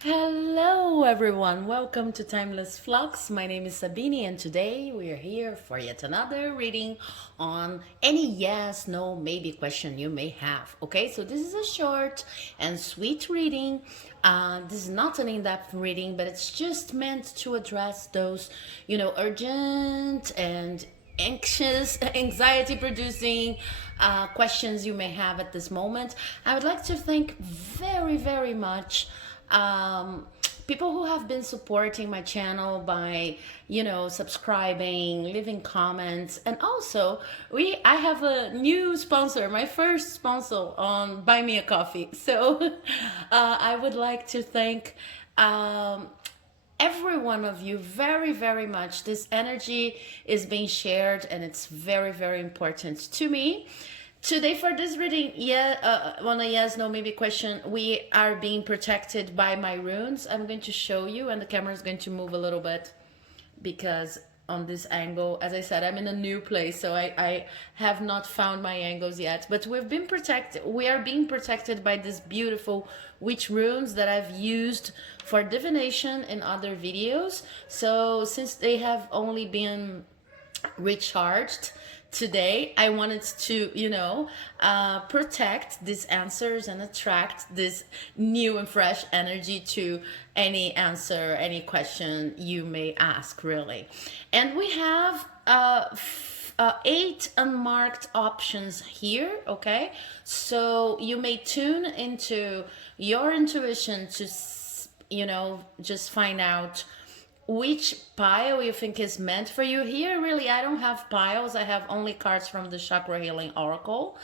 Hello, everyone. Welcome to Timeless Flux. My name is Sabine, and today we are here for yet another reading on any yes, no, maybe question you may have. Okay, so this is a short and sweet reading. This is not an in depth reading, but it's just meant to address those, urgent and anxious, anxiety producing questions you may have at this moment. I would like to thank very much um, people who have been supporting my channel by subscribing, leaving comments, and also I have a new sponsor, my first sponsor on Buy Me a Coffee. So I would like to thank every one of you very much. This energy is being shared and it's very important to me. Today for this reading, on a yes, no, maybe question, we are being protected by my runes. I'm going to show you, and the camera is going to move a little bit because on this angle, as I said, I'm in a new place, so I have not found my angles yet. But we've been protected. We are being protected by these beautiful witch runes that I've used for divination in other videos. So since they have only been recharged today, I wanted to protect these answers and attract this new and fresh energy to any answer, any question you may ask, really. And we have 8 unmarked options here. Okay, so you may tune into your intuition to just find out which pile you think is meant for you. Here, really, I don't have piles. I have only cards from the Chakra Healing Oracle.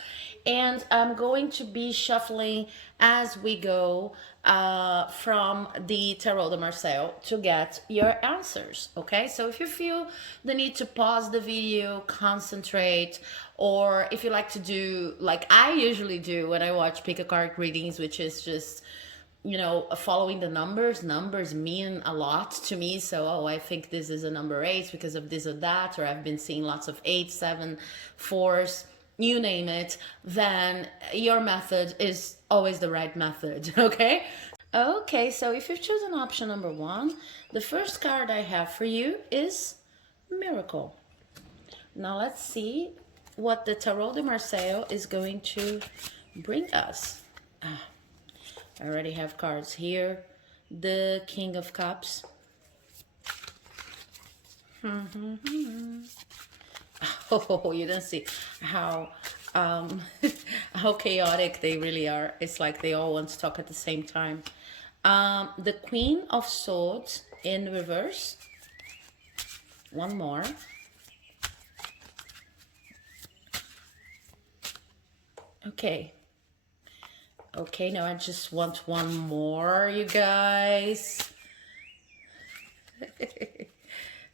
And I'm going to be shuffling as we go from the Tarot de Marseille to get your answers. Okay, so if you feel the need to pause the video, concentrate, or if you like to do like I usually do when I watch pick a card readings, which is just following the numbers mean a lot to me. So, I think this is a number 8 because of this or that, or I've been seeing lots of 8, 7, 4s, you name it, then your method is always the right method. Okay, so if you've chosen option number 1, the first card I have for you is Miracle. Now let's see what the Tarot de Marseille is going to bring us. I already have cards here. The King of Cups. Oh, you don't see how how chaotic they really are. It's like they all want to talk at the same time. The Queen of Swords in reverse. One more. Okay, now I just want one more, you guys.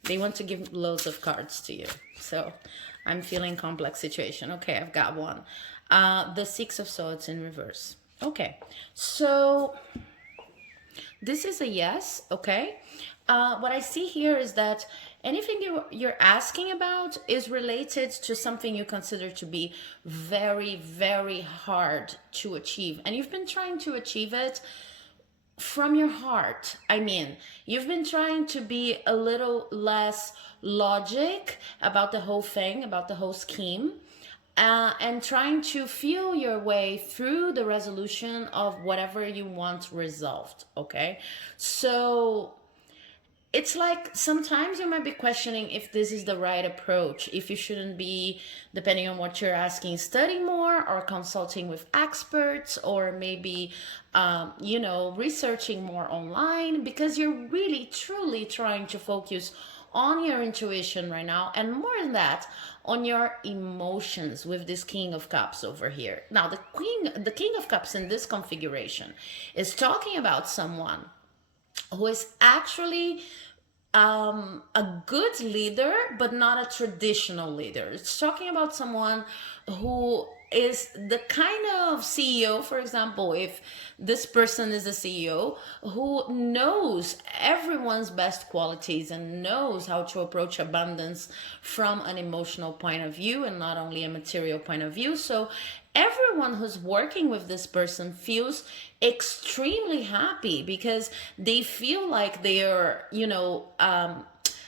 They want to give loads of cards to you. So I'm feeling complex situation. Okay, I've got one. The Six of Swords in reverse. Okay, so this is a yes, okay? What I see here is that anything you're asking about is related to something you consider to be very hard to achieve. And you've been trying to achieve it from your heart. I mean, you've been trying to be a little less logic about the whole thing, about the whole scheme. And trying to feel your way through the resolution of whatever you want resolved, okay? So it's like sometimes you might be questioning if this is the right approach, if you shouldn't be, depending on what you're asking, studying more or consulting with experts, or maybe researching more online, because you're really truly trying to focus on your intuition right now, and more than that, on your emotions with this King of Cups over here. Now the King of Cups in this configuration is talking about someone who is actually a good leader, but not a traditional leader. It's talking about someone who is the kind of CEO, for example, if this person is a CEO who knows everyone's best qualities and knows how to approach abundance from an emotional point of view and not only a material point of view. So everyone who's working with this person feels extremely happy because they feel like they're,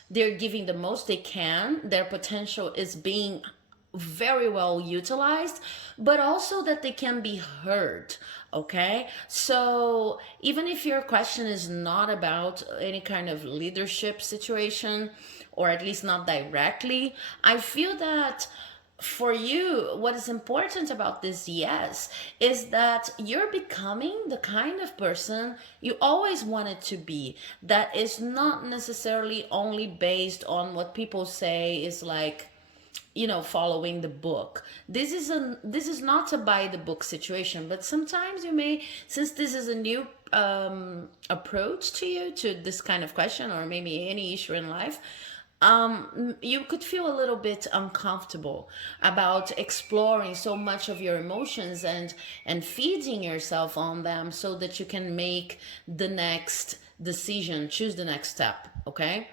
they're giving the most they can. Their potential is being very well utilized, but also that they can be heard. Okay, so even if your question is not about any kind of leadership situation, or at least not directly, I feel that for you, what is important about this yes is that you're becoming the kind of person you always wanted to be, that is not necessarily only based on what people say is like, following the book. This is not a buy the book situation, but sometimes you may, since this is a new approach to you to this kind of question, or maybe any issue in life, you could feel a little bit uncomfortable about exploring so much of your emotions and feeding yourself on them so that you can make the next decision, choose the next step. Okay,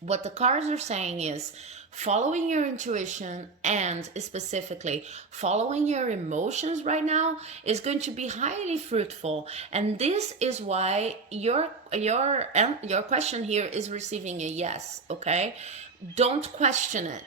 what the cards are saying is following your intuition and specifically following your emotions right now is going to be highly fruitful, and this is why your question here is receiving a yes. Okay, don't question it.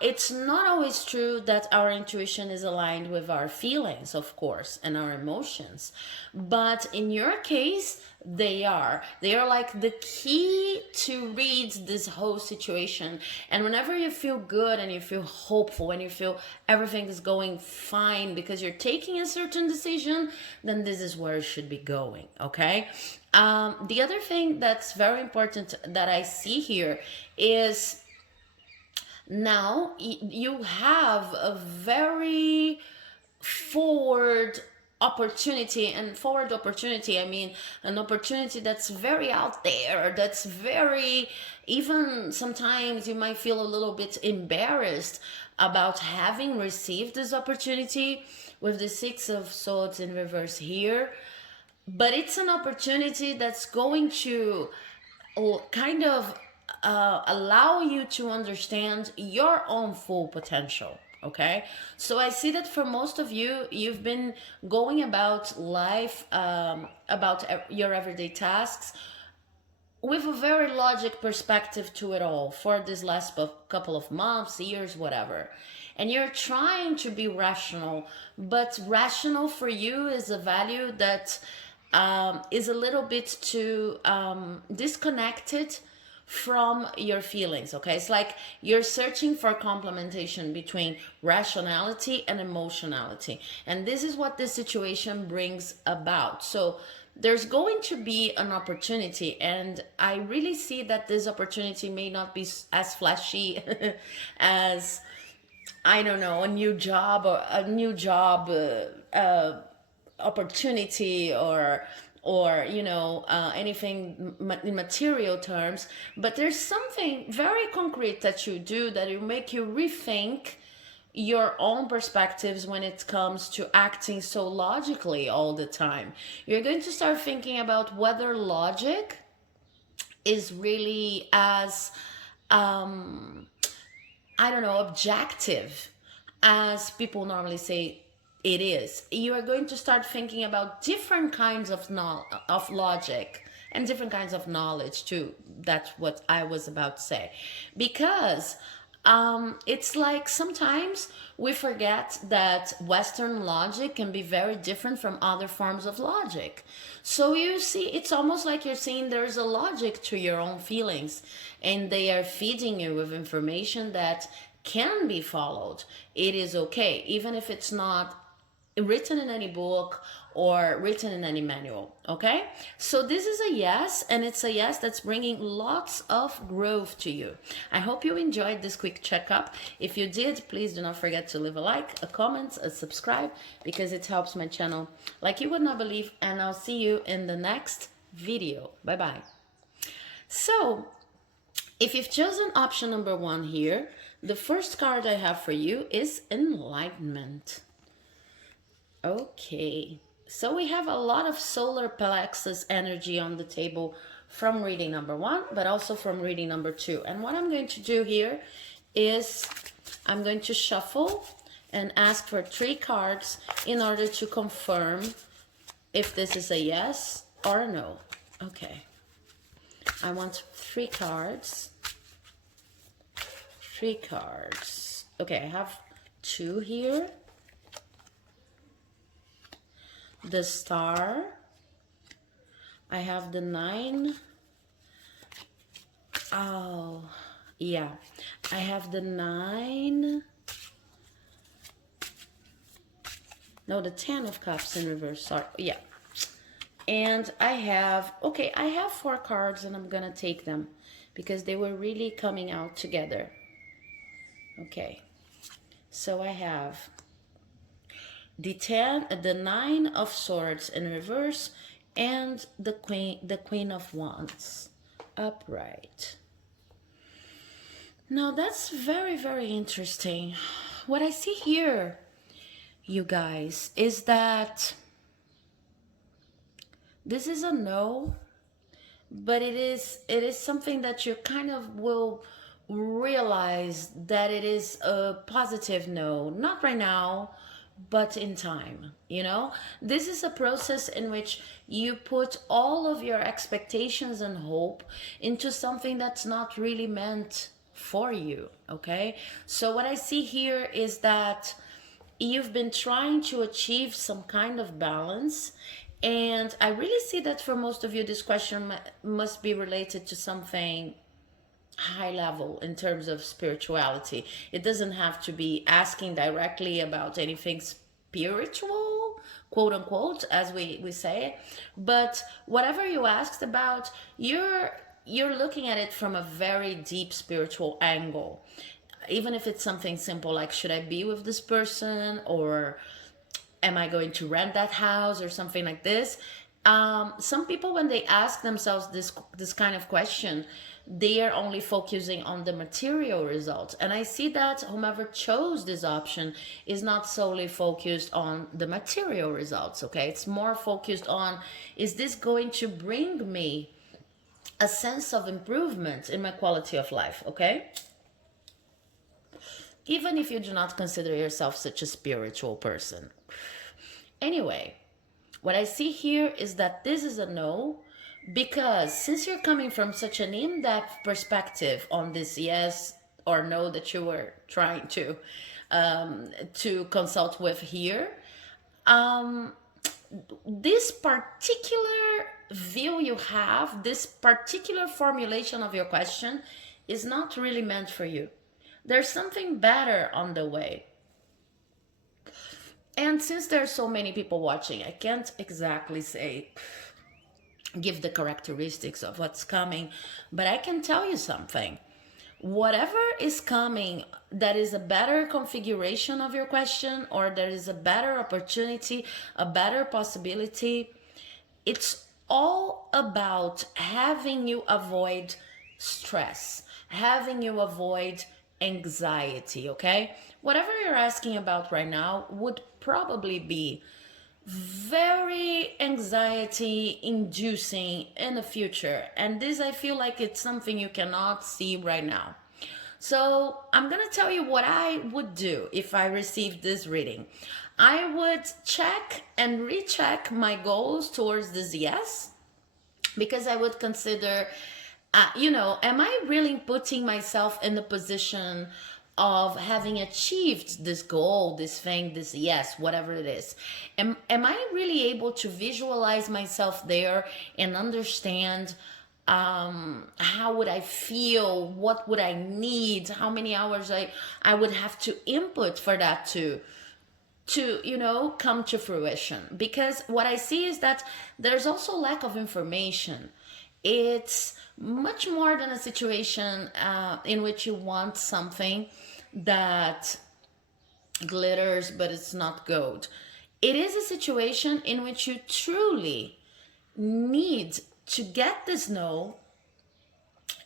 It's not always true that our intuition is aligned with our feelings, of course, and our emotions. But in your case, they are. They are like the key to read this whole situation. And whenever you feel good and you feel hopeful and you feel everything is going fine because you're taking a certain decision, then this is where it should be going, okay? The other thing that's very important that I see here is now you have a very forward opportunity, and forward opportunity, I mean an opportunity that's very out there, that's very, even sometimes you might feel a little bit embarrassed about having received this opportunity with the Six of Swords in reverse here, but it's an opportunity that's going to kind of allow you to understand your own full potential. Okay, so I see that for most of you, you've been going about life, about your everyday tasks with a very logic perspective to it all for this last couple of months, years, whatever. And you're trying to be rational, but rational for you is a value that is a little bit too disconnected from your feelings. Okay, it's like you're searching for complementation between rationality and emotionality, and this is what this situation brings about. So there's going to be an opportunity, and I really see that this opportunity may not be as flashy as, I don't know, a new job or a new job opportunity, or anything in material terms, but there's something very concrete that you do that will make you rethink your own perspectives when it comes to acting so logically all the time. You're going to start thinking about whether logic is really as I don't know, objective as people normally say it is. You are going to start thinking about different kinds of logic and different kinds of knowledge too. That's what I was about to say, because it's like sometimes we forget that Western logic can be very different from other forms of logic. So you see, it's almost like you're saying there's a logic to your own feelings, and they are feeding you with information that can be followed. It is okay, even if it's not written in any book or written in any manual. Okay, so this is a yes, and it's a yes that's bringing lots of growth to you. I hope you enjoyed this quick checkup. If you did, please do not forget to leave a like, a comment, a subscribe, because it helps my channel like you would not believe. And I'll see you in the next video. Bye bye. So if you've chosen option number 1 here, The first card I have for you is Enlightenment. Okay, so we have a lot of solar plexus energy on the table from reading number 1, but also from reading number 2. And what I'm going to do here is I'm going to shuffle and ask for 3 cards in order to confirm if this is a yes or a no. Okay, I want 3 cards. 3 cards. Okay, I have 2 here. The Star. I have the 9. Oh, yeah. I have the 9. No, the 10 of Cups in reverse. Sorry. Yeah. And I have, okay, I have 4 cards and I'm gonna take them because they were really coming out together. Okay. So I have the 9 of Swords in reverse, and the Queen of Wands upright. Now that's very, very interesting. What I see here, you guys, is that this is a no, but it is something that you kind of will realize that it is a positive no, not right now, but in time. This is a process in which you put all of your expectations and hope into something that's not really meant for you. Okay, so what I see here is that you've been trying to achieve some kind of balance, and I really see that for most of you this question must be related to something high level in terms of spirituality. It doesn't have to be asking directly about anything spiritual, quote unquote, as we say, but whatever you asked about, you're looking at it from a very deep spiritual angle. Even if it's something simple like, should I be with this person, or am I going to rent that house, or something like this. Some people, when they ask themselves this kind of question, they are only focusing on the material result. And I see that whomever chose this option is not solely focused on the material results, okay? It's more focused on, is this going to bring me a sense of improvement in my quality of life, okay? Even if you do not consider yourself such a spiritual person. Anyway, what I see here is that this is a no, because since you're coming from such an in-depth perspective on this yes or no that you were trying to consult with here, this particular view you have, this particular formulation of your question is not really meant for you. There's something better on the way. And since there's so many people watching, I can't exactly say, give the characteristics of what's coming, but I can tell you something. Whatever is coming that is a better configuration of your question, or there is a better opportunity, a better possibility, it's all about having you avoid stress, having you avoid anxiety, okay? Whatever you're asking about right now would probably be very anxiety inducing in the future, and this, I feel like it's something you cannot see right now. So I'm gonna tell you what I would do if I received this reading. I would check and recheck my goals towards this yes, because I would consider, am I really putting myself in the position of having achieved this goal, this thing, this yes, whatever it is? Am I really able to visualize myself there and understand how would I feel, what would I need, how many hours I would have to input for that to come to fruition? Because what I see is that there's also lack of information. It's much more than a situation in which you want something that glitters but it's not gold. It is a situation in which you truly need to get this no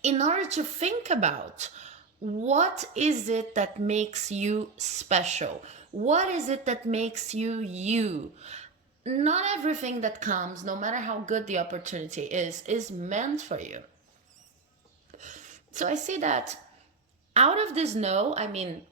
in order to think about What is it that makes you special? What is it that makes you you? Not everything that comes, no matter how good the opportunity is meant for you. So I see that out of this no, I mean,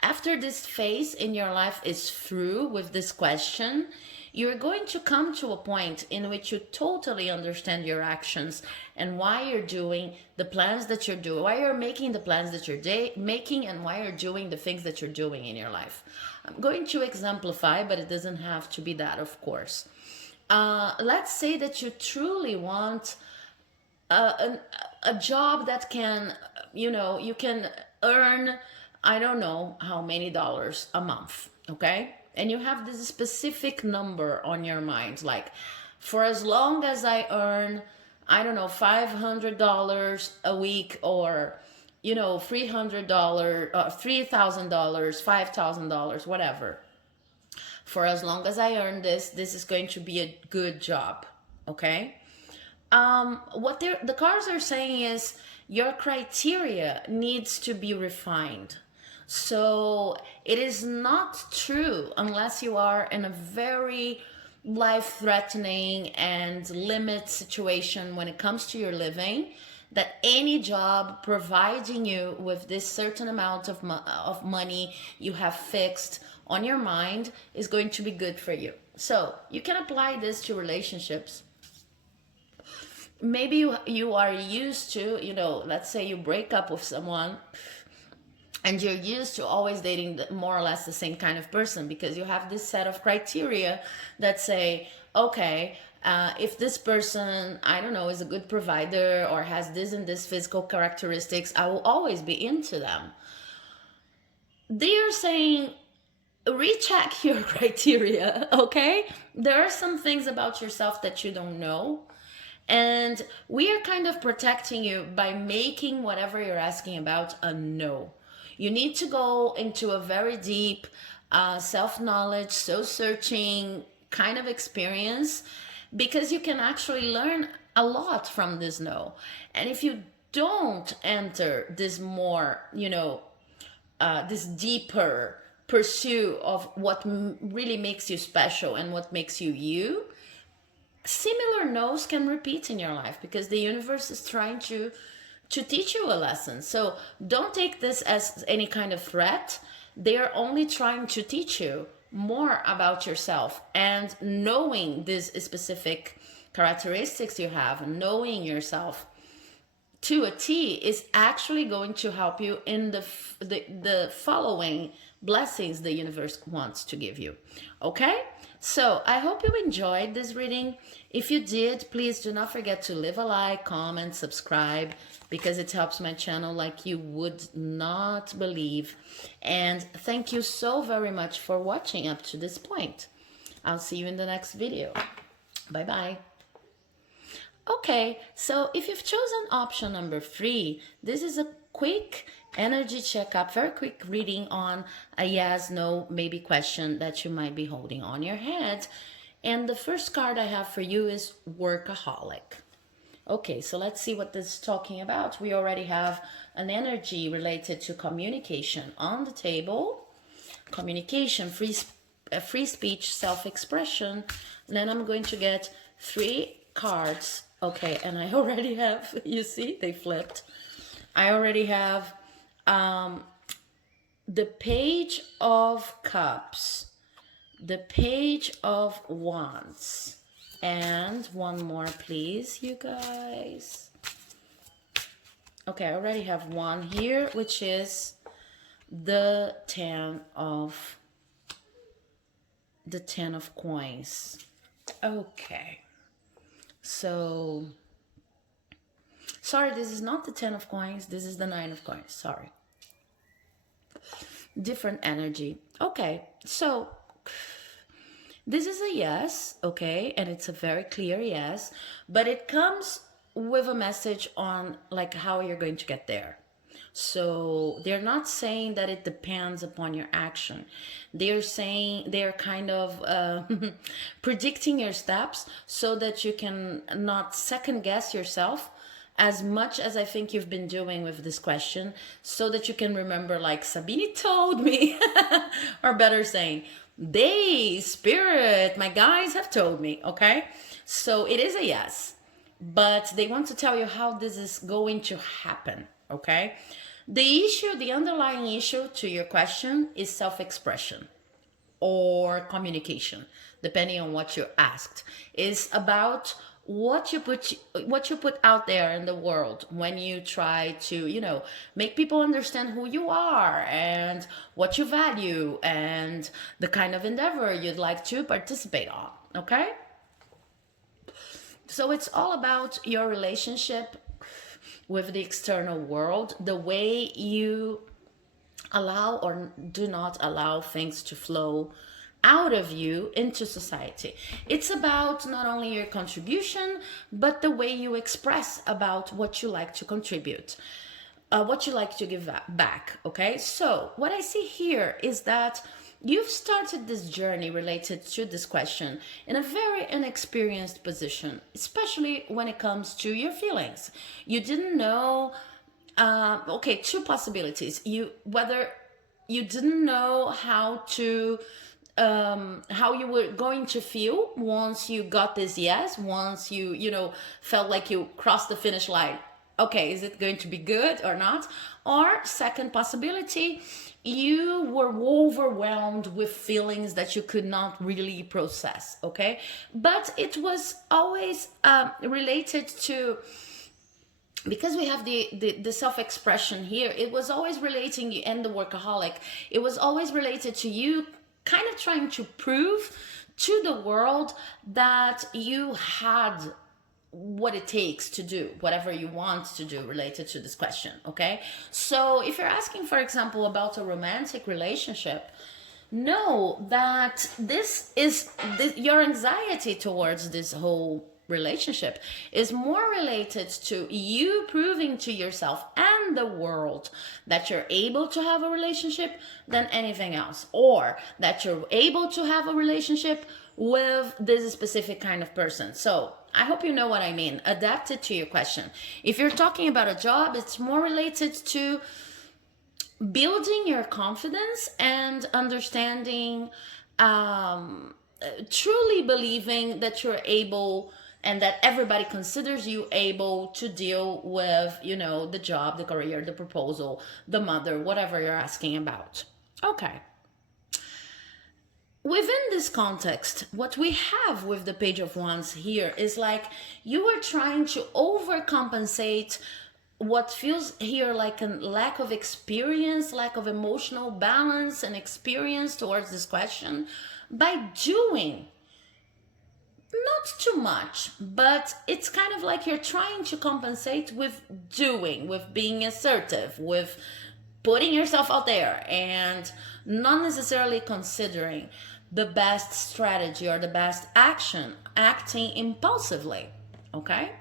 after this phase in your life is through with this question, you're going to come to a point in which you totally understand your actions and why you're doing the plans that you're doing, why you're making the plans that you're making, and why you're doing the things that you're doing in your life. I'm going to exemplify, but it doesn't have to be that, of course. Let's say that you truly want a job that can, you can earn, I don't know how many dollars a month, okay? And you have this specific number on your mind, like, for as long as I earn, I don't know, $500 a week, or, $300, $3,000, $5,000, whatever. For as long as I earn this is going to be a good job, okay? What the cards are saying is your criteria needs to be refined. So it is not true, unless you are in a very life-threatening and limit situation when it comes to your living, that any job providing you with this certain amount of money you have fixed on your mind is going to be good for you. So you can apply this to relationships. Maybe you are used to, let's say you break up with someone and you're used to always dating more or less the same kind of person, because you have this set of criteria that say, okay, if this person, I don't know, is a good provider or has this and this physical characteristics, I will always be into them. They are saying, recheck your criteria, okay? There are some things about yourself that you don't know. And we are kind of protecting you by making whatever you're asking about a no. You need to go into a very deep self-knowledge, soul-searching kind of experience, because you can actually learn a lot from this no. And if you don't enter this more, this deeper pursuit of what really makes you special and what makes you you, similar no's can repeat in your life, because the universe is trying to teach you a lesson. So don't take this as any kind of threat. They are only trying to teach you more about yourself, and knowing these specific characteristics you have, knowing yourself to a T, is actually going to help you in the following blessings the universe wants to give you. Okay? So I hope you enjoyed this reading. If you did, please do not forget to leave a like, comment, subscribe, because it helps my channel like you would not believe. And thank you so very much for watching up to this point. I'll see you in the next video. Bye-bye. Okay, so if you've chosen option number 3, this is a quick energy checkup, very quick reading on a yes, no, maybe question that you might be holding on your head. And the first card I have for you is workaholic. Okay, so let's see what this is talking about. We already have an energy related to communication on the table. Communication, free speech, self-expression. Then I'm going to get 3 cards. Okay, and I already have, you see, they flipped. I already have the Page of Cups, the Page of Wands, and one more, please, you guys. Okay, I already have one here, which is the 10 of coins. Okay. So, sorry, this is not the 10 of coins. This is the 9 of coins. Sorry. Different energy. Okay, so this is a yes, okay, and it's a very clear yes, but it comes with a message on like how you're going to get there. So they're not saying that it depends upon your action. They're saying they're kind of predicting your steps so that you can not second guess yourself as much as I think you've been doing with this question, so that you can remember, like Sabine told me, or better saying, they, spirit, my guides have told me, okay? So it is a yes, but they want to tell you how this is going to happen, okay? The issue, the underlying issue to your question is self-expression or communication, depending on what you asked. Is about what you put out there in the world when you try to, make people understand who you are and what you value and the kind of endeavor you'd like to participate on, okay? So it's all about your relationship with the external world, the way you allow or do not allow things to flow out of you into society. It's about not only your contribution, but the way you express about what you like to contribute, what you like to give back. Okay, so what I see here is that you've started this journey related to this question in a very inexperienced position, especially when it comes to your feelings. You didn't know. Okay, two possibilities. Whether you didn't know how you were going to feel once you got this yes, once you felt like you crossed the finish line. Okay, is it going to be good or not? Or second possibility, you were overwhelmed with feelings that you could not really process. Okay, but it was always related to, because we have the self-expression here, it was always relating, and the workaholic, it was always related to you kind of trying to prove to the world that you had what it takes to do whatever you want to do related to this question. Okay, so if you're asking, for example, about a romantic relationship, know that your anxiety towards this whole relationship is more related to you proving to yourself and the world that you're able to have a relationship than anything else, or that you're able to have a relationship with this specific kind of person. So I hope you know what I mean. Adapt it to your question. If you're talking about a job, it's more related to building your confidence and understanding, truly believing that you're able and that everybody considers you able to deal with, the job, the career, the proposal, the mother, whatever you're asking about. Okay. Within this context, what we have with the Page of Wands here is like you are trying to overcompensate what feels here like a lack of experience, lack of emotional balance and experience towards this question by doing. Not too much, but it's kind of like you're trying to compensate with doing, with being assertive, with putting yourself out there and not necessarily considering the best strategy or the best action, acting impulsively. Okay?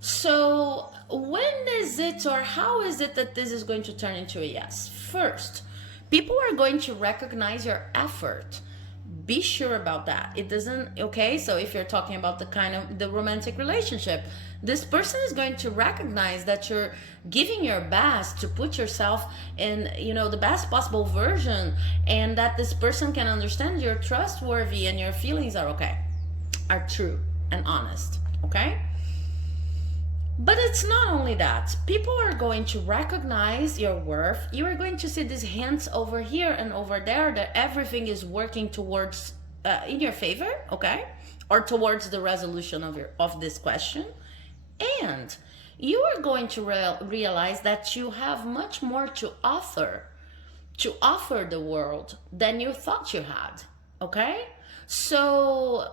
So when is it, or how is it that this is going to turn into a yes? First, people are going to recognize your effort. Be sure about that. It doesn't, okay? So if you're talking about the romantic relationship, this person is going to recognize that you're giving your best to put yourself in, the best possible version, and that this person can understand you're trustworthy and your feelings are okay, are true and honest, okay? But it's not only that. People are going to recognize your worth. You are going to see these hints over here and over there that everything is working towards in your favor, okay? Or towards the resolution of this question. And you are going to realize that you have much more to offer the world than you thought you had, okay? So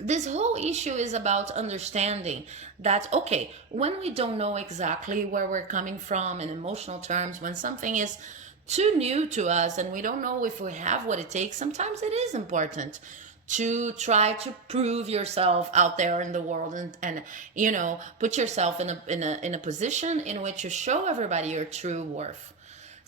this whole issue is about understanding that, okay, when we don't know exactly where we're coming from in emotional terms, when something is too new to us and we don't know if we have what it takes, sometimes it is important to try to prove yourself out there in the world and put yourself in a position in which you show everybody your true worth.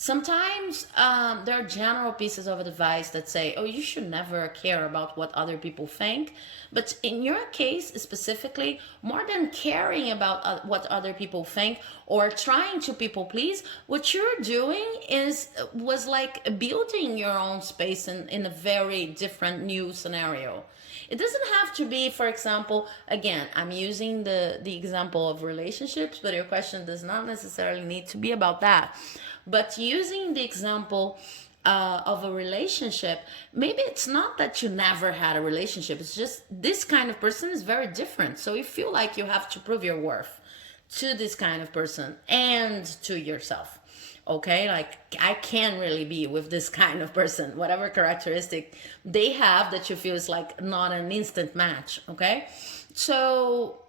Sometimes there are general pieces of advice that say, oh, you should never care about what other people think. But in your case specifically, more than caring about what other people think or trying to people please, what you're doing was like building your own space in a very different new scenario. It doesn't have to be, for example, again, I'm using the example of relationships, but your question does not necessarily need to be about that. But using the example of a relationship, maybe it's not that you never had a relationship. It's just this kind of person is very different. So you feel like you have to prove your worth to this kind of person and to yourself. Okay, like I can really be with this kind of person, whatever characteristic they have that you feel is like not an instant match. Okay, so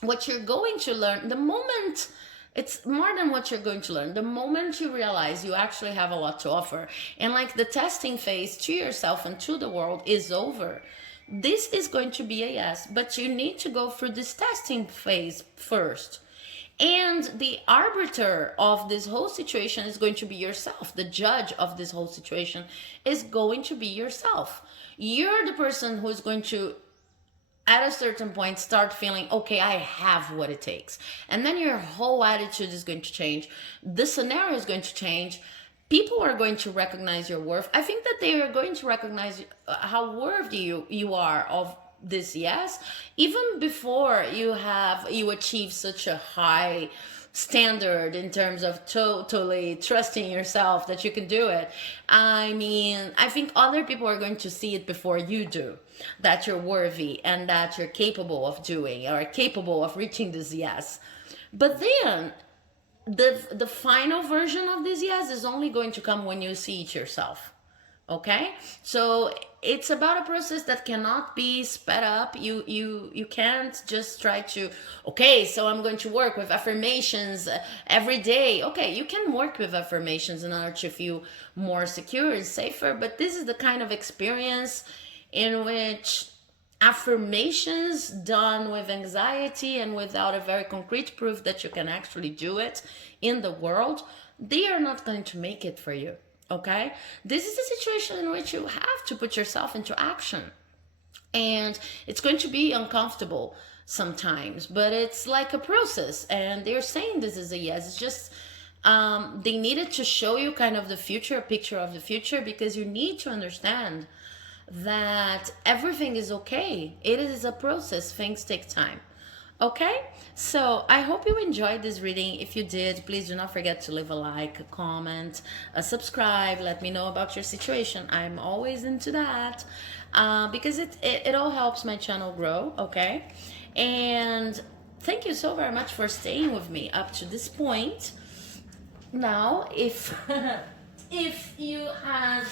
what you're going to learn the moment, it's more than what you're going to learn. The moment you realize you actually have a lot to offer, and like the testing phase to yourself and to the world is over, this is going to be a yes, but you need to go through this testing phase first. And the arbiter of this whole situation is going to be yourself. The judge of this whole situation is going to be yourself. You're the person who is going to, at a certain point, start feeling, okay, I have what it takes. And then your whole attitude is going to change. The scenario is going to change. People are going to recognize your worth. I think that they are going to recognize how worthy you are of this yes, even before you achieve such a high standard in terms of totally trusting yourself that you can do it. I mean, I think other people are going to see it before you do, that you're worthy and that you're capable of doing or capable of reaching this yes. But then the final version of this yes is only going to come when you see it yourself. Okay, so it's about a process that cannot be sped up. You can't just try to, okay, so I'm going to work with affirmations every day. Okay, you can work with affirmations in order to feel more secure and safer, but this is the kind of experience in which affirmations done with anxiety and without a very concrete proof that you can actually do it in the world, they are not going to make it for you. Okay, this is a situation in which you have to put yourself into action, and it's going to be uncomfortable sometimes, but it's like a process. And they're saying this is a yes. It's just they needed to show you kind of the future, a picture of the future, because you need to understand that everything is okay. It is a process. Things take time. Okay, so I hope you enjoyed this reading. If you did, please do not forget to leave a like, a comment, a subscribe. Let me know about your situation. I'm always into that because it all helps my channel grow. Okay, and thank you so very much for staying with me up to this point. Now, if if you have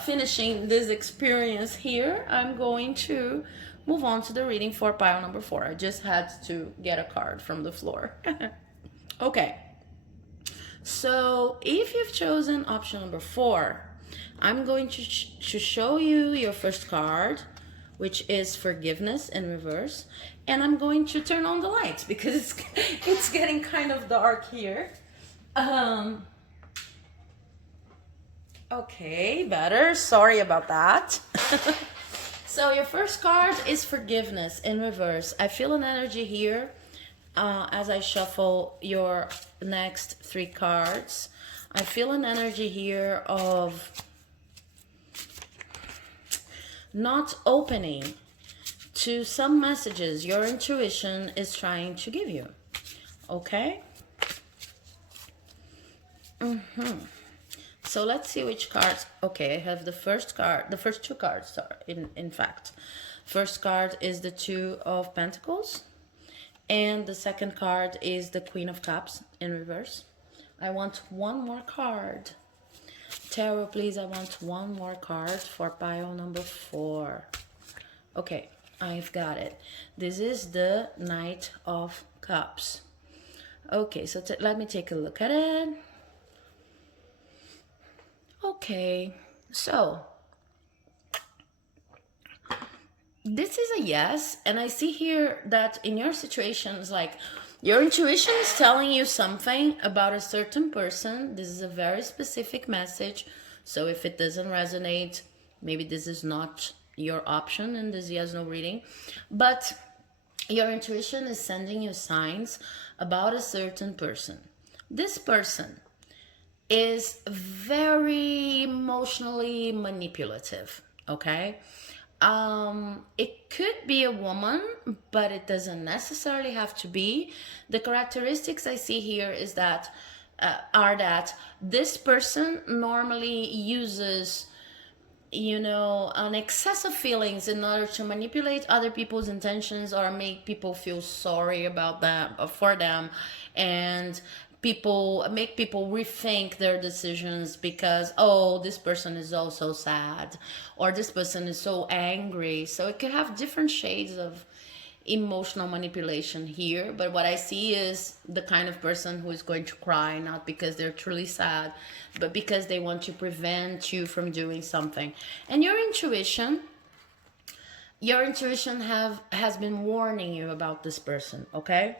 finishing this experience here, I'm going to move on to the reading for pile number 4. I just had to get a card from the floor. Okay, so if you've chosen option number 4, I'm going to show you your first card, which is forgiveness in reverse, and I'm going to turn on the lights because it's getting kind of dark here. Okay, better. Sorry about that. So your first card is forgiveness in reverse. I feel an energy here as I shuffle your next 3 cards. I feel an energy here of not opening to some messages your intuition is trying to give you. Okay? So let's see which cards. Okay, I have the first card, the first 2 cards, sorry, in fact. First card is the 2 of Pentacles, and the second card is the Queen of Cups in reverse. I want one more card. Tarot, please, I want one more card for pile number 4. Okay, I've got it. This is the Knight of Cups. Okay, so let me take a look at it. Okay, so this is a yes, and I see here that in your situations, like Your intuition is telling you something about a certain person. This is a very specific message. So if it doesn't resonate, maybe this is not your option in this yes no reading. But your intuition is sending you signs about a certain person. This person is very emotionally manipulative, okay? It could be a woman, but it doesn't necessarily have to be. The characteristics I see here is that are that this person normally uses, you know, an excess of feelings in order to manipulate other people's intentions or make people feel sorry about them for them, and people make people rethink their decisions because, oh, this person is also sad, or this person is so angry. So it could have different shades of emotional manipulation here, but what I see is the kind of person who is going to cry not because they're truly sad, but because they want to prevent you from doing something. And your intuition has been warning you about this person, okay?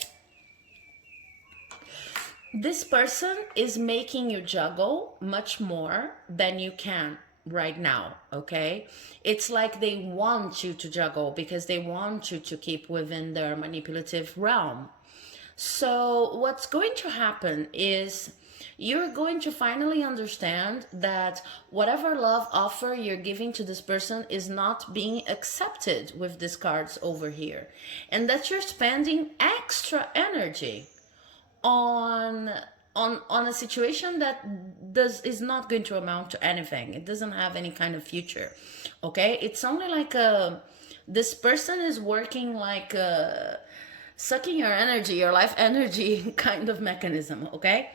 This person is making you juggle much more than you can right now, okay? It's like they want you to juggle because they want you to keep within their manipulative realm. So what's going to happen is you're going to finally understand that whatever love offer you're giving to this person is not being accepted with these cards over here, and that you're spending extra energy on on a situation that is not going to amount to anything. It doesn't have any kind of future, okay? It's only like this person is working like sucking your energy, your life energy kind of mechanism, okay?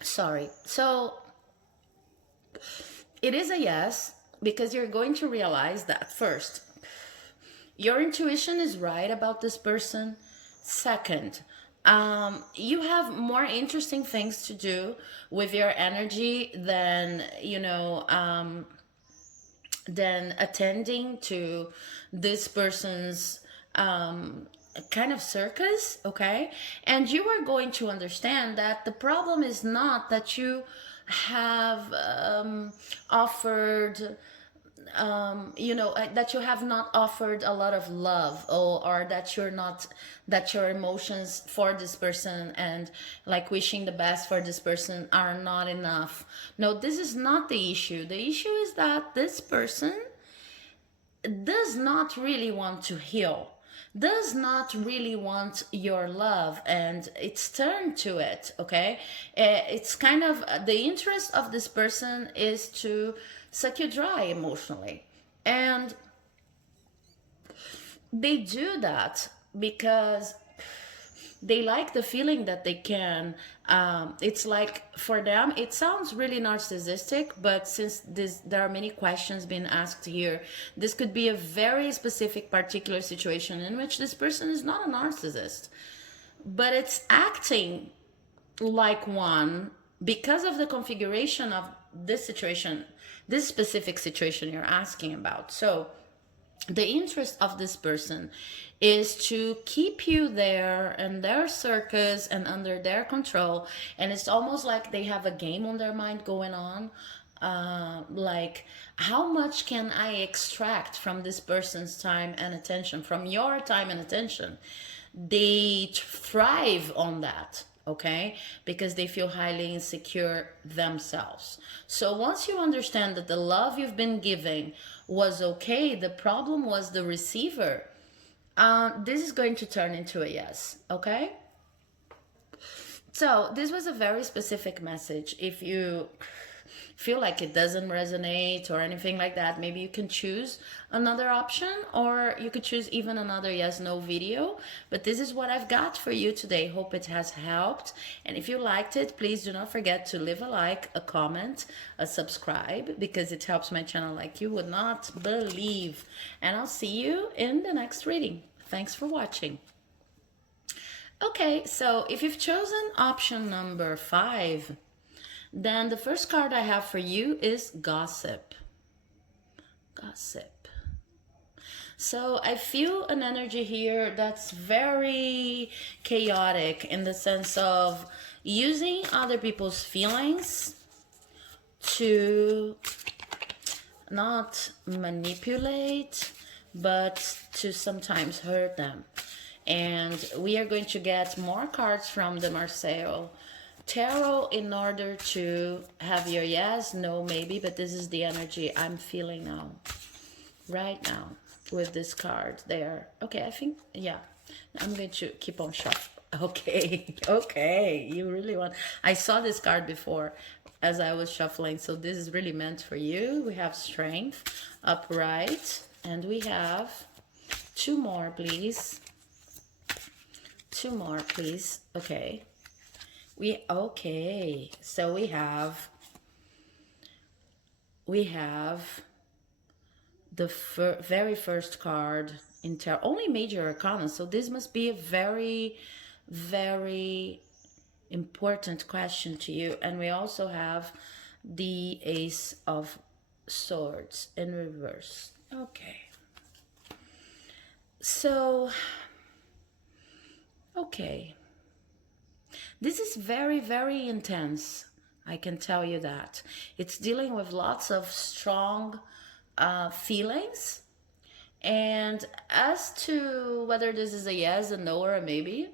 Sorry. So it is a yes, because you're going to realize that first, your intuition is right about this person. Second, you have more interesting things to do with your energy than, than attending to this person's kind of circus, okay? And you are going to understand that the problem is not that you have offered that you have not offered a lot of love, or that you're not, that your emotions for this person and like wishing the best for this person are not enough. No, this is not the issue. The issue is that this person does not really want to heal, does not really want your love, and it's turned to it, okay? It's kind of the interest of this person is to suck you dry emotionally, and they do that because they like the feeling that they can. It's like for them, it sounds really narcissistic, but since there are many questions being asked here, this could be a very specific, particular situation in which this person is not a narcissist, but it's acting like one because of the configuration of this situation, this specific situation you're asking about. So the interest of this person is to keep you there in their circus and under their control, and it's almost like they have a game on their mind going on. Like, how much can I extract from this person's time and attention, from your time and attention? They thrive on that, okay? Because they feel highly insecure themselves. So once you understand that the love you've been giving was okay, the problem was the receiver, this is going to turn into a yes, okay? So this was a very specific message. If you feel like it doesn't resonate or anything like that, maybe you can choose another option, or you could choose even another yes no video. But this is what I've got for you today. Hope it has helped, and if you liked it, please do not forget to leave a like, a comment, a subscribe, because it helps my channel like you would not believe. And I'll see you in the next reading. Thanks for watching. Okay, so if you've chosen option number 5, then the first card I have for you is gossip. Gossip. So I feel an energy here that's very chaotic in the sense of using other people's feelings to not manipulate, but to sometimes hurt them. And we are going to get more cards from the Marseille Tarot in order to have your yes, no, maybe, but this is the energy I'm feeling now, right now, with this card there. Okay, I think, yeah, I'm going to keep on shuffling. Okay, okay, you really want. I saw this card before as I was shuffling, so this is really meant for you. We have strength, upright, and we have two more, please. Two more, please. Okay. Okay. So we have the very first card in tarot, only major arcana. So this must be a very, very important question to you. And we also have the Ace of Swords in reverse. Okay. So, okay. This is very, very intense. I can tell you that. It's dealing with lots of strong feelings. And as to whether this is a yes, a no, or a maybe,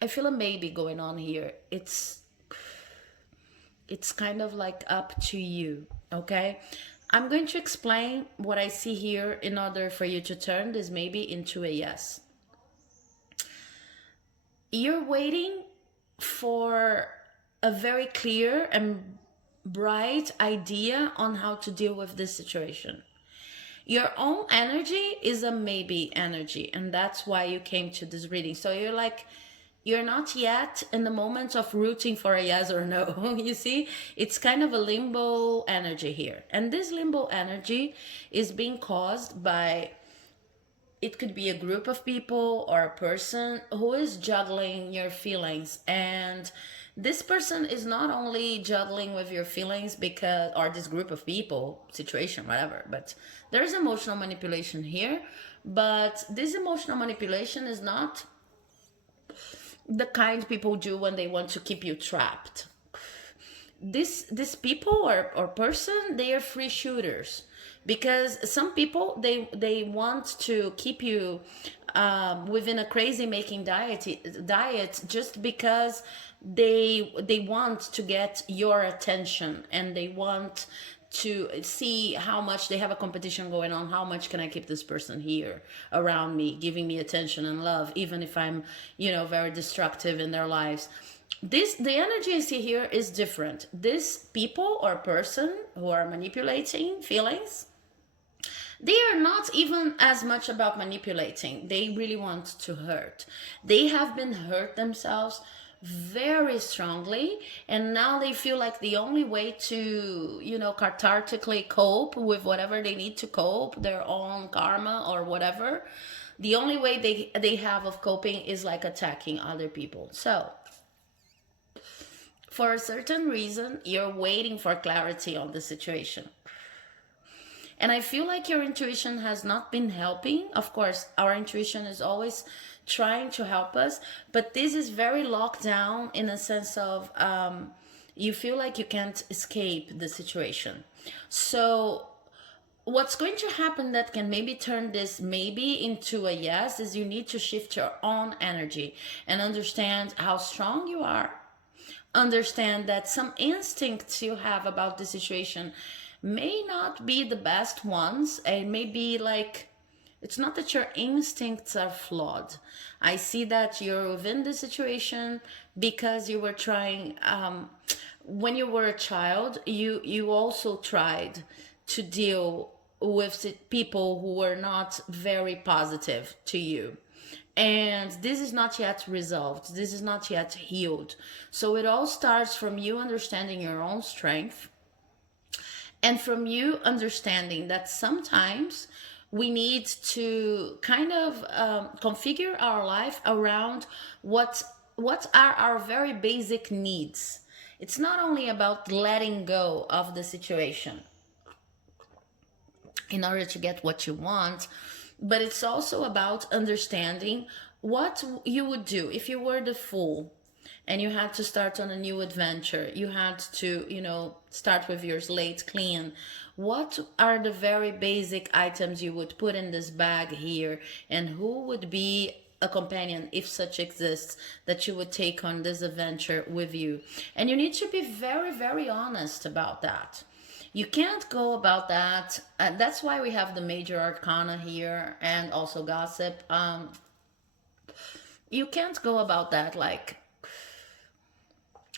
I feel a maybe going on here. It's kind of like up to you, okay? I'm going to explain what I see here in order for you to turn this maybe into a yes. You're waiting for a very clear and bright idea on how to deal with this situation. Your own energy is a maybe energy, and that's why you came to this reading. So you're like, you're not yet in the moment of rooting for a yes or no. You see, it's kind of a limbo energy here. And this limbo energy is being caused by, it could be a group of people or a person who is juggling your feelings. And this person is not only juggling with your feelings because, or this group of people, situation, whatever, but there's emotional manipulation here. But this emotional manipulation is not the kind people do when they want to keep you trapped. This people or person, they are free shooters, because some people, they want to keep you within a crazy making diet just because they want to get your attention, and they want to see how much they have a competition going on. How much can I keep this person here around me, giving me attention and love, even if I'm, very destructive in their lives. The energy I see here is different. This people or person who are manipulating feelings, they are not even as much about manipulating. They really want to hurt. They have been hurt themselves very strongly, and now they feel like the only way to, cathartically cope with whatever they need to cope, their own karma or whatever, the only way they have of coping is like attacking other people. So for a certain reason, you're waiting for clarity on the situation. And I feel like your intuition has not been helping. Of course, our intuition is always trying to help us, but this is very locked down in a sense of you feel like you can't escape the situation. So what's going to happen that can maybe turn this maybe into a yes is you need to shift your own energy and understand how strong you are. Understand that some instincts you have about the situation may not be the best ones. And maybe like, it's not that your instincts are flawed. I see that you're within the situation because you were trying, when you were a child, you also tried to deal with people who were not very positive to you. And this is not yet resolved. This is not yet healed. So it all starts from you understanding your own strength, and from you understanding that sometimes we need to kind of configure our life around what are our very basic needs. It's not only about letting go of the situation. in order to get what you want. But it's also about understanding what you would do if you were the fool and you had to start on a new adventure. You had to, start with your slate clean. What are the very basic items you would put in this bag here, and who would be a companion, if such exists, that you would take on this adventure with you? And you need to be very, very honest about that. You can't go about that. That's why we have the major arcana here and also gossip. You can't go about that like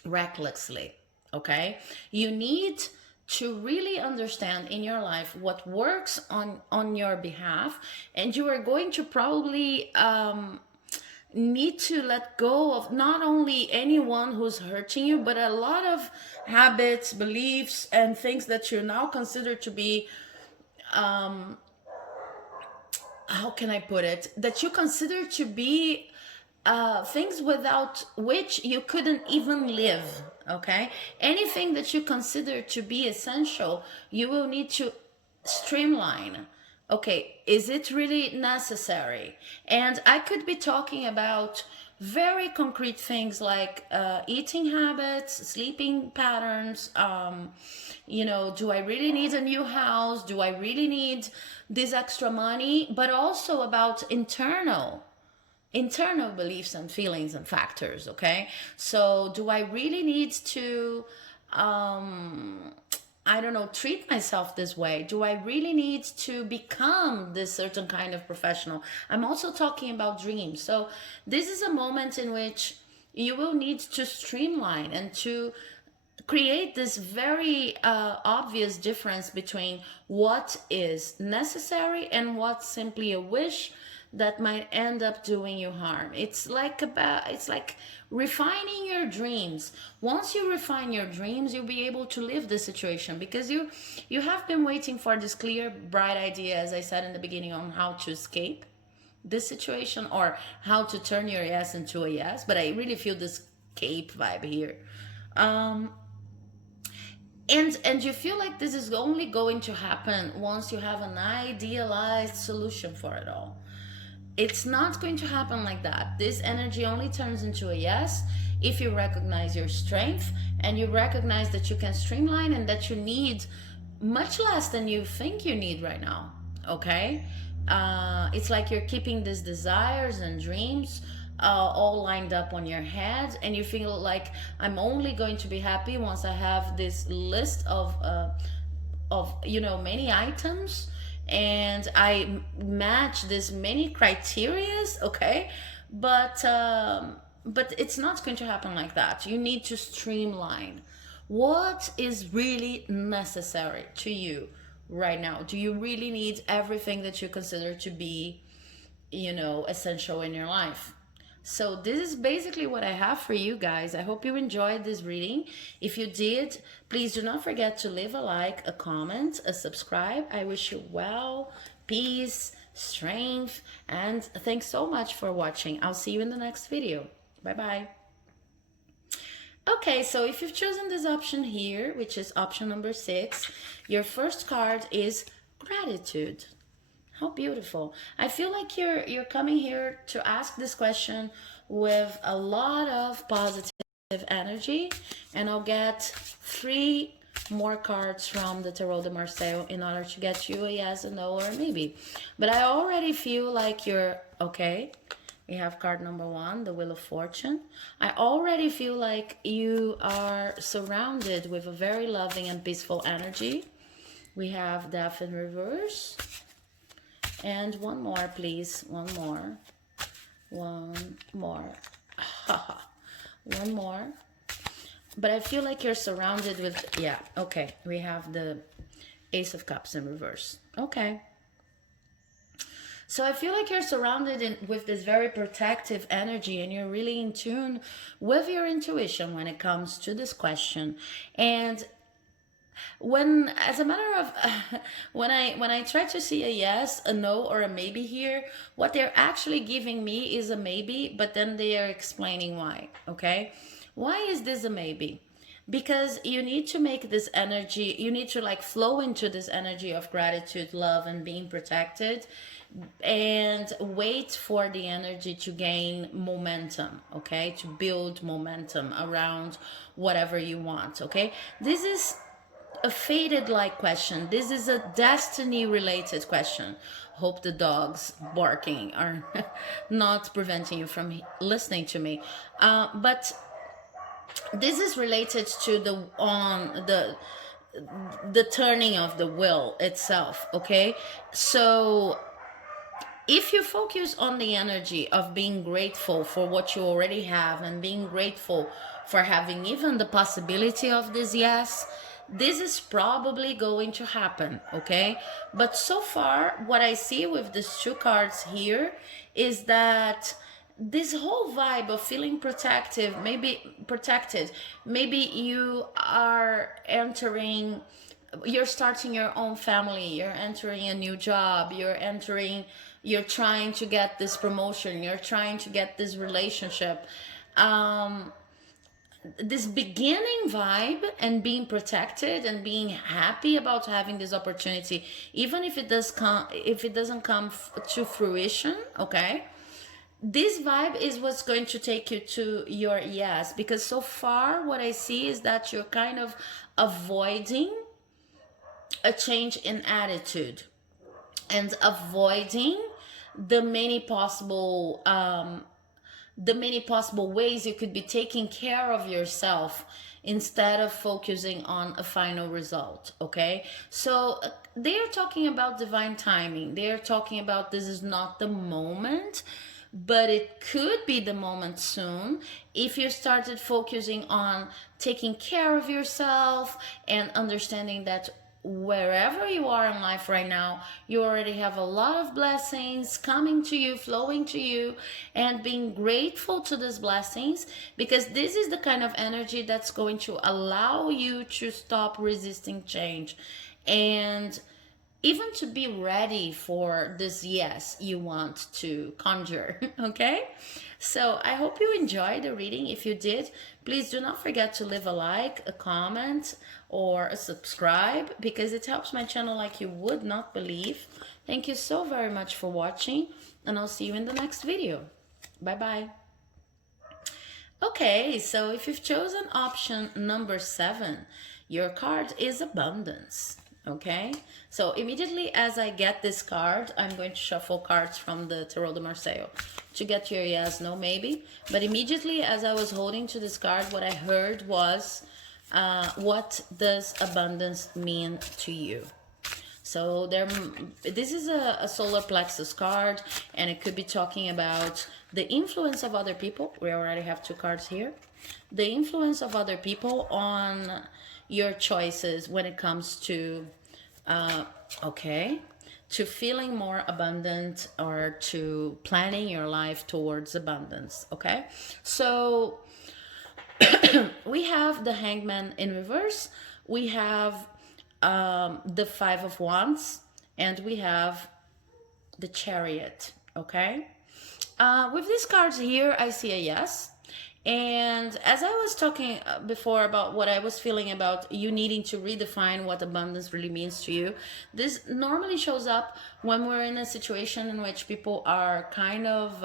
recklessly, okay? You need to really understand in your life what works on your behalf, and you are going to probably need to let go of not only anyone who's hurting you, but a lot of habits, beliefs, and things that you now consider to be, how can I put it, that you consider to be things without which you couldn't even live, okay? Anything that you consider to be essential, you will need to streamline. Okay, is it really necessary? And I could be talking about very concrete things like eating habits, sleeping patterns. Do I really need a new house? Do I really need this extra money? But also about internal beliefs and feelings and factors. Okay, so do I really need to I don't know, treat myself this way? Do I really need to become this certain kind of professional? I'm also talking about dreams. So this is a moment in which you will need to streamline and to create this very obvious difference between what is necessary and what's simply a wish that might end up doing you harm. It's like refining your dreams. Once you refine your dreams, you'll be able to live this situation, because you have been waiting for this clear, bright idea, as I said in the beginning, on how to escape this situation or how to turn your yes into a yes. But I really feel this escape vibe here. And you feel like this is only going to happen once you have an idealized solution for it all. It's not going to happen like that. This energy only turns into a yes if you recognize your strength and you recognize that you can streamline and that you need much less than you think you need right now. Okay? It's like you're keeping these desires and dreams all lined up on your head, and you feel like, I'm only going to be happy once I have this list of many items, and I match this many criterias. Okay, but it's not going to happen like that. You need to streamline. What is really necessary to you right now? Do you really need everything that you consider to be, essential in your life? So this is basically what I have for you guys. I hope you enjoyed this reading. If you did, please do not forget to leave a like, a comment, a subscribe. I wish you well, peace, strength, and thanks so much for watching. I'll see you in the next video. Bye-bye. Okay, so if you've chosen this option here, which is option number 6, your first card is gratitude. How beautiful. I feel like you're coming here to ask this question with a lot of positive energy, and I'll get 3 more cards from the Tarot de Marseille in order to get you a yes, a no, or a maybe. But I already feel like you're okay. We have card number 1, the Wheel of Fortune. I already feel like you are surrounded with a very loving and peaceful energy. We have Death in reverse. And one more, please. One more. One more. One more. But I feel like you're surrounded with... Yeah, okay. We have the Ace of Cups in reverse. Okay. So I feel like you're surrounded with this very protective energy, and you're really in tune with your intuition when it comes to this question. And as a matter of when I try to see a yes, a no, or a maybe here, what they're actually giving me is a maybe, but then they are explaining why. Okay, why is this a maybe? because you need to make this energy, you need to like flow into this energy of gratitude, love, and being protected, and wait for the energy to gain momentum, okay, to build momentum around whatever you want. Okay, this is a fated like question, this is a destiny related question. Hope the dogs barking are not preventing you from listening to me, but this is related to the turning of the will itself. Okay, so if you focus on the energy of being grateful for what you already have and being grateful for having even the possibility of this yes, this is probably going to happen. Okay, but so far what I see with these two cards here is that this whole vibe of feeling protected, maybe you are entering, you're starting your own family, you're entering a new job, you're trying to get this promotion, you're trying to get this relationship, this beginning vibe, and being protected and being happy about having this opportunity, even if it doesn't come to fruition. Okay, this vibe is what's going to take you to your yes, because so far what I see is that you're kind of avoiding a change in attitude and avoiding the many possible ways you could be taking care of yourself instead of focusing on a final result. Okay, so they're talking about divine timing, they're talking about this is not the moment, but it could be the moment soon if you started focusing on taking care of yourself and understanding that wherever you are in life right now, you already have a lot of blessings coming to you, flowing to you, and being grateful to these blessings, because this is the kind of energy that's going to allow you to stop resisting change and even to be ready for this yes you want to conjure. Okay, so I hope you enjoyed the reading. If you did, please do not forget to leave a like, a comment, or a subscribe, because it helps my channel like you would not believe. Thank you so very much for watching, and I'll see you in the next video. Bye bye. Okay, so if you've chosen option number 7, your card is abundance. Okay, so immediately as I get this card, I'm going to shuffle cards from the Tarot de Marseille to get your yes, no, maybe. But immediately as I was holding to this card, what I heard was, what does abundance mean to you? So this is a solar plexus card, and it could be talking about the influence of other people. We already have 2 cards here. The influence of other people on your choices when it comes to to feeling more abundant, or to planning your life towards abundance. Okay, so we have the Hangman in reverse, we have the 5 of Wands, and we have the Chariot. Okay, with these cards here, I see a yes. And as I was talking before about what I was feeling about you needing to redefine what abundance really means to you, this normally shows up when we're in a situation in which people are kind of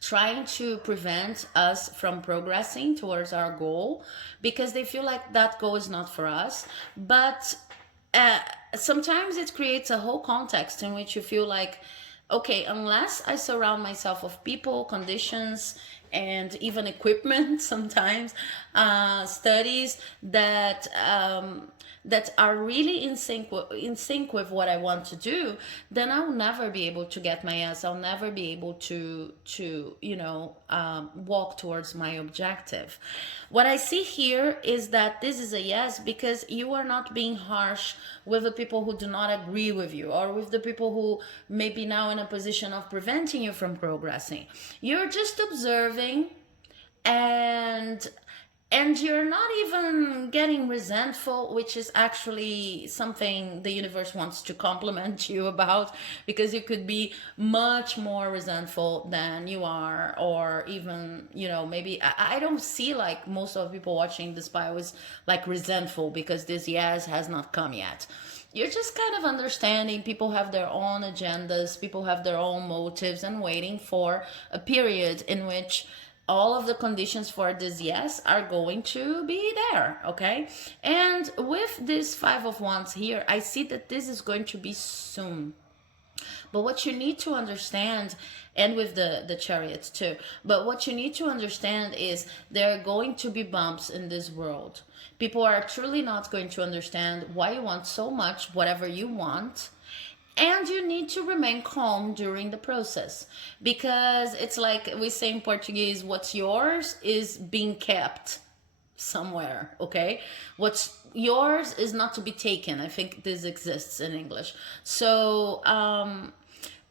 trying to prevent us from progressing towards our goal, because they feel like that goal is not for us. But sometimes it creates a whole context in which you feel like, okay, unless I surround myself with people, conditions, and even equipment, sometimes studies that are really in sync with what I want to do, then I'll never be able to get my yes. I'll never be able to walk towards my objective. What I see here is that this is a yes because you are not being harsh with the people who do not agree with you, or with the people who may be now in a position of preventing you from progressing. You're just observing and and you're not even getting resentful, which is actually something the universe wants to compliment you about, because you could be much more resentful than you are, or even, maybe I don't see like most of the people watching this bio is like resentful because this yes has not come yet. You're just kind of understanding people have their own agendas, people have their own motives, and waiting for a period in which all of the conditions for this yes are going to be there. Okay, and with this Five of Wands here, I see that this is going to be soon. But what you need to understand, and with the Chariots too, but what you need to understand is there are going to be bumps in this world. People are truly not going to understand why you want so much whatever you want, and you need to remain calm during the process, because it's like we say in Portuguese, what's yours is being kept somewhere. Okay, what's yours is not to be taken. I think this exists in English. So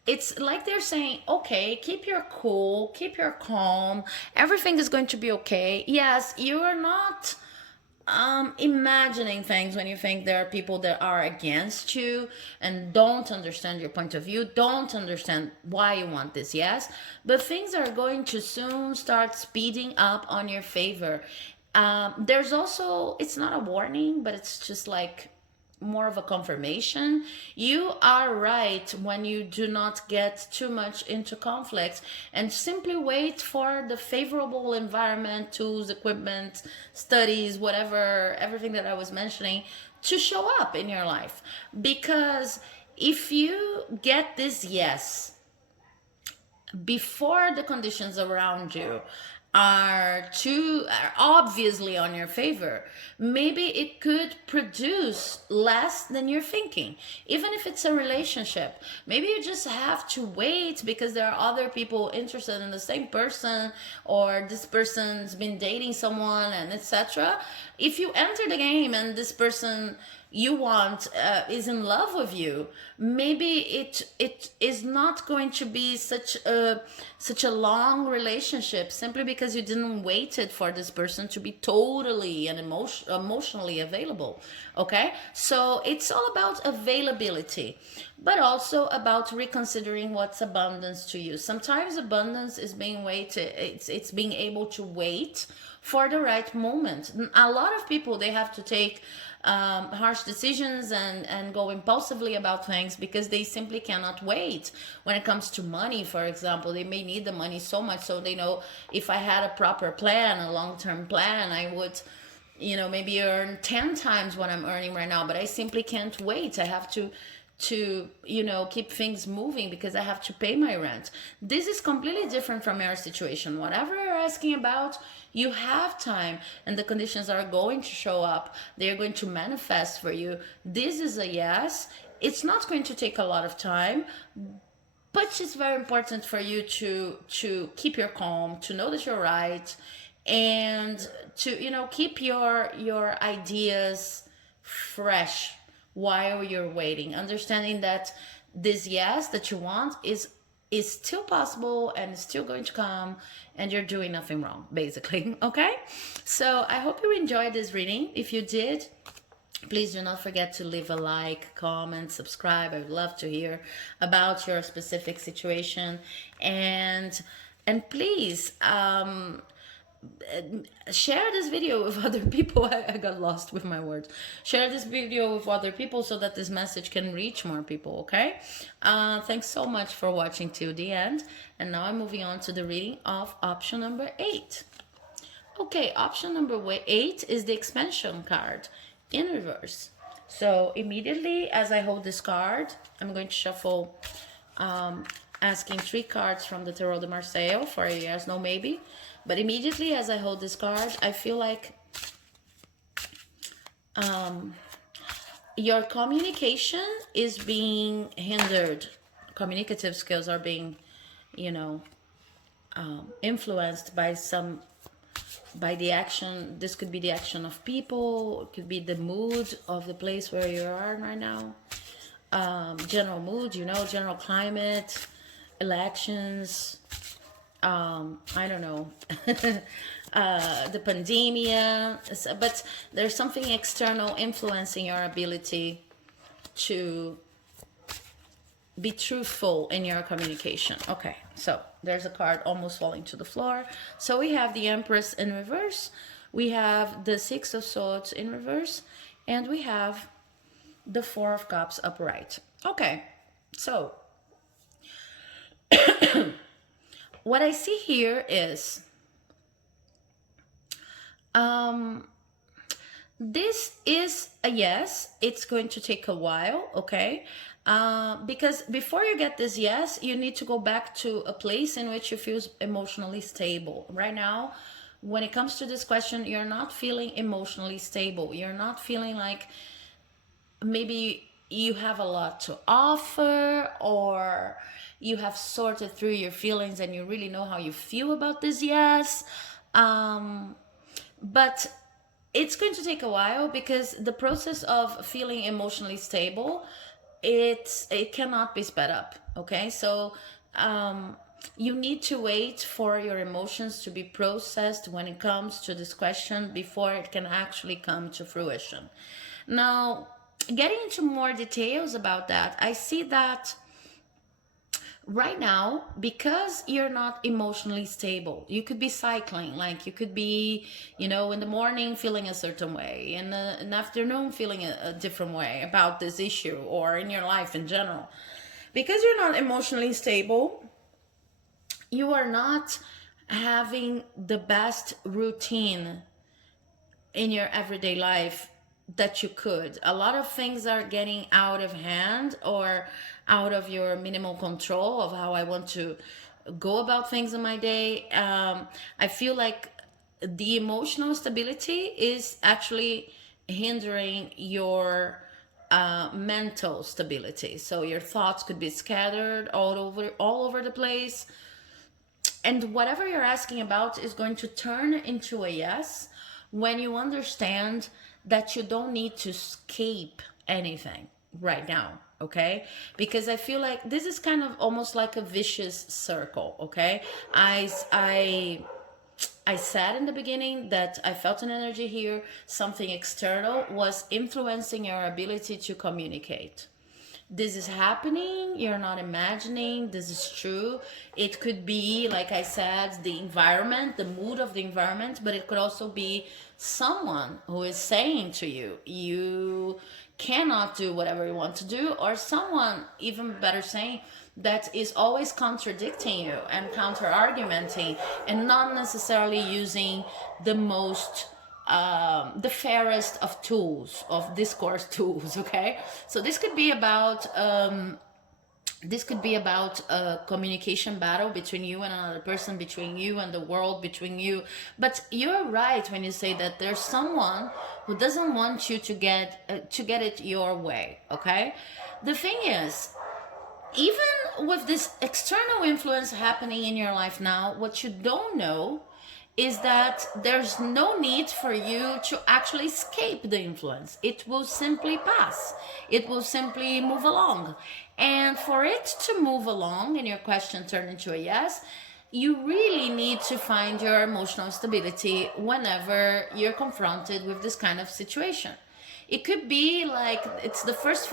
it's like they're saying, okay, keep your cool, keep your calm, everything is going to be okay. Yes, you are not imagining things when you think there are people that are against you and don't understand your point of view, don't understand why you want this, yes, but things are going to soon start speeding up on your favor. There's also, it's not a warning, but it's just like more of a confirmation. You are right when you do not get too much into conflict and simply wait for the favorable environment, tools, equipment, studies, whatever, everything that I was mentioning to show up in your life. Because if you get this yes before the conditions around you are obviously on your favor, maybe it could produce less than you're thinking. Even if it's a relationship, maybe you just have to wait because there are other people interested in the same person, or this person's been dating someone, and etc. If you enter the game and this person you want is in love with you, maybe it is not going to be such a long relationship, simply because you didn't waited for this person to be totally and emotionally available. Okay, so it's all about availability, but also about reconsidering what's abundance to you. Sometimes abundance is being waited, it's being able to wait for the right moment. A lot of people, they have to take harsh decisions and go impulsively about things because they simply cannot wait. When it comes to money, for example, they may need the money so much, so they know, if I had a proper plan, a long-term plan, I would maybe earn 10 times what I'm earning right now, but I simply can't wait. I have to keep things moving because I have to pay my rent. This is completely different from your situation. Whatever you're asking about, you have time, and the conditions are going to show up. They're going to manifest for you. This is a yes. It's not going to take a lot of time, but it's very important for you to keep your calm, to know that you're right, and to keep your ideas fresh while you're waiting, understanding that this yes that you want is still possible and still going to come, and you're doing nothing wrong, basically. Okay, so I hope you enjoyed this reading. If you did, please do not forget to leave a like, comment, subscribe. I would love to hear about your specific situation, and please share this video with other people. I got lost with my words. Share this video with other people so that this message can reach more people. Okay, thanks so much for watching till the end, and now I'm moving on to the reading of option number 8. Okay, option number 8 is the expansion card in reverse. So immediately as I hold this card, I'm going to shuffle, asking 3 cards from the Tarot de Marseille for a yes, no, maybe. But immediately as I hold this card, I feel like your communication is being hindered. Communicative skills are being, influenced by the action. This could be the action of people. It could be the mood of the place where you are right now. General mood, general climate, elections. I don't know. the pandemia, but there's something external influencing your ability to be truthful in your communication. Okay, so there's a card almost falling to the floor. So we have the Empress in reverse, we have the Six of Swords in reverse, and we have the Four of Cups upright. Okay, so what I see here is this is a yes. It's going to take a while, okay? Because before you get this yes, you need to go back to a place in which you feel emotionally stable. Right now, when it comes to this question, you're not feeling emotionally stable. You're not feeling like maybe you have a lot to offer, or you have sorted through your feelings and you really know how you feel about this yes. But it's going to take a while, because the process of feeling emotionally stable, it cannot be sped up. Okay, so you need to wait for your emotions to be processed when it comes to this question before it can actually come to fruition. Now, getting into more details about that, I see that right now, because you're not emotionally stable, you could be cycling. Like, you could be, in the morning feeling a certain way, in the afternoon feeling a different way about this issue, or in your life in general. Because you're not emotionally stable, you are not having the best routine in your everyday life that you could. A lot of things are getting out of hand, or out of your minimal control of how I want to go about things in my day. I feel like the emotional stability is actually hindering your mental stability. So your thoughts could be scattered all over the place, and whatever you're asking about is going to turn into a yes when you understand that you don't need to escape anything right now. Okay, because I feel like this is kind of almost like a vicious circle. Okay, I said in the beginning that I felt an energy here. Something external was influencing your ability to communicate. This is happening, you're not imagining, this is true. It could be, like I said, the environment, the mood of the environment, but it could also be someone who is saying to you, you cannot do whatever you want to do, or someone, even better saying, that is always contradicting you and counter argumenting, and not necessarily using the most the fairest of tools, of discourse tools. Okay, so this could be about a communication battle between you and another person, between you and the world, between you. But you're right when you say that there's someone who doesn't want you to get it your way. Okay, the thing is, even with this external influence happening in your life now, what you don't know is that there's no need for you to actually escape the influence. It will simply pass. It will simply move along. And for it to move along and your question turn into a yes, you really need to find your emotional stability whenever you're confronted with this kind of situation. It could be like it's the first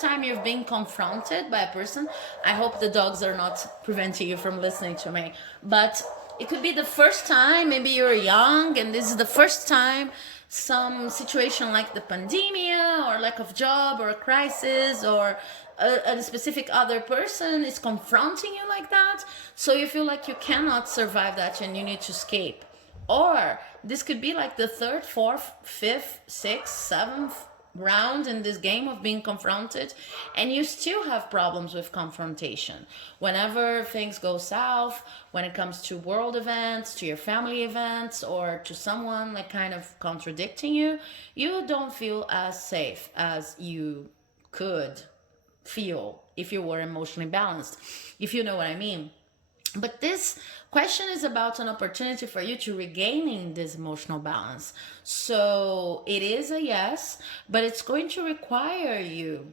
time you've been confronted by a person. I hope the dogs are not preventing you from listening to me, but it could be the first time. Maybe you're young and this is the first time some situation like the pandemia, or lack of job, or a crisis, or a specific other person is confronting you like that, so you feel like you cannot survive that and you need to escape. Or this could be like the third, fourth, fifth, sixth, seventh round in this game of being confronted, and you still have problems with confrontation. Whenever things go south, when it comes to world events, to your family events, or to someone like kind of contradicting you, you don't feel as safe as you could feel if you were emotionally balanced, if you know what I mean. But this question is about an opportunity for you to regaining this emotional balance. So it is a yes, but it's going to require you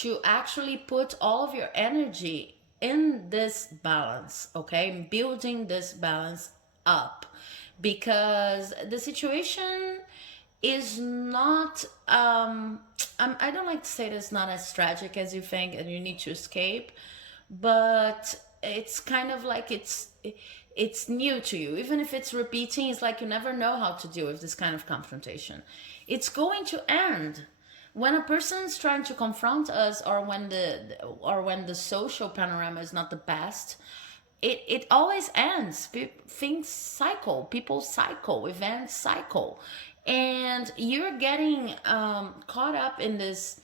to actually put all of your energy in this balance, okay? Building this balance up. because the situation is not I don't like to say that it's not as tragic as you think and you need to escape, but it's kind of like it's new to you. Even if it's repeating, it's like you never know how to deal with this kind of confrontation. It's going to end when a person is trying to confront us, or when the social panorama is not the best. It always ends. Things cycle, people cycle, events cycle, and you're getting caught up in this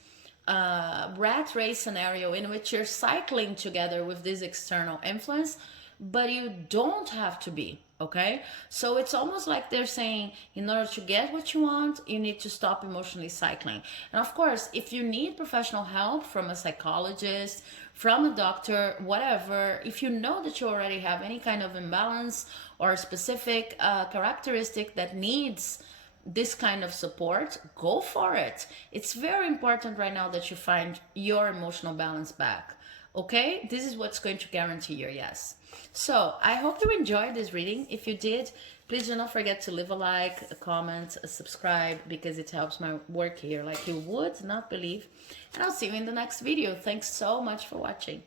rat race scenario in which you're cycling together with this external influence, but you don't have to be. Okay, so it's almost like they're saying, in order to get what you want, you need to stop emotionally cycling. And of course, if you need professional help from a psychologist, from a doctor, whatever, if you know that you already have any kind of imbalance or a specific characteristic that needs this kind of support, go for it. It's very important right now that you find your emotional balance back. Okay, this is what's going to guarantee your yes. So I hope you enjoyed this reading. If you did, please do not forget to leave a like, a comment, a subscribe, because it helps my work here like you would not believe. And I'll see you in the next video. Thanks so much for watching.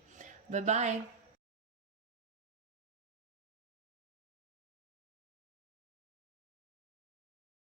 Bye bye.